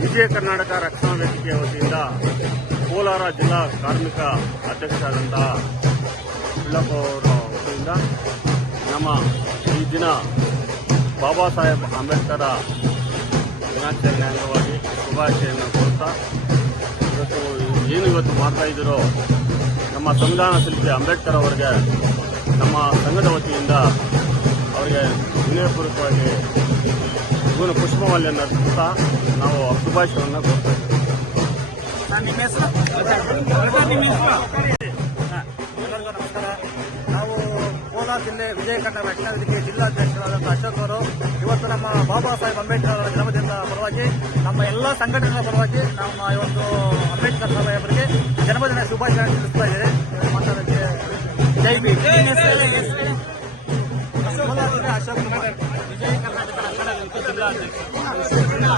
ವಿಜಯ ಕರ್ನಾಟಕ ರಕ್ಷಣಾ ವೇದಿಕೆಯ ವತಿಯಿಂದ ಕೋಲಾರ ಜಿಲ್ಲಾ ಕಾರ್ಮಿಕ ಅಧ್ಯಕ್ಷರಾದಂತಹ ಬಿಳಪ್ಪ ಅವರ ವತಿಯಿಂದ ನಮ್ಮ ಈ ದಿನ ಬಾಬಾ ಸಾಹೇಬ್ ಅಂಬೇಡ್ಕರ್ ದಿನಾಚರಣೆ ಅಂಗವಾಗಿ ಶುಭಾಶಯನ್ನು ಕೋರ್ತಾ ಇವತ್ತು ಏನು ಇವತ್ತು ಮಾಡ್ತಾ ಇದ್ದೀರೋ ನಮ್ಮ ಸಂವಿಧಾನ ಶಿಲ್ಪಿ ಅಂಬೇಡ್ಕರ್ ಅವರಿಗೆ, ನಮ್ಮ ಸಂಘದ ವತಿಯಿಂದ ಅವರಿಗೆ ವಿನಯಪೂರ್ವಕವಾಗಿ ಇವನು ಪುಷ್ಪಮಾಲ್ಯವನ್ನು ಅರ್ಪಿಸ್ತಾ ನಾವು ಶುಭಾಶಯವನ್ನು ಕೊಡ್ತೇವೆ ಎಲ್ಲರಿಗೂ ನಮಸ್ಕಾರ. ನಾವು ಕೋಲಾರ ಜಿಲ್ಲೆ ವಿಜಯಕಂಠ ಕನ್ನಡ ರಕ್ಷಣಾ ವೇದಿಕೆ ಜಿಲ್ಲಾಧ್ಯಕ್ಷರಾದಂತಹ ಅಶೋಕ್ ಅವರು ಇವತ್ತು ನಮ್ಮ ಬಾಬಾ ಸಾಹೇಬ್ ಅಂಬೇಡ್ಕರ್ ಅವರ ಜನ್ಮದಿನದ ಪರವಾಗಿ ನಮ್ಮ ಎಲ್ಲ ಸಂಘಟನೆಗಳ ಪರವಾಗಿ ನಮ್ಮ ಇವತ್ತು ಅಂಬೇಡ್ಕರ್ ಸಾಹೇಬರಿಗೆ ಜನ್ಮದಿನ ಶುಭಾಶಯ ತಿಳಿಸ್ತಾ ಇದ್ದೇವೆ. ಮಾತಾಡೋಕ್ಕೆ ಜೈ ಬಿ ಅಶೋಕ್ ವಿಜಯ ಕರ್ನಾಟಕ. الله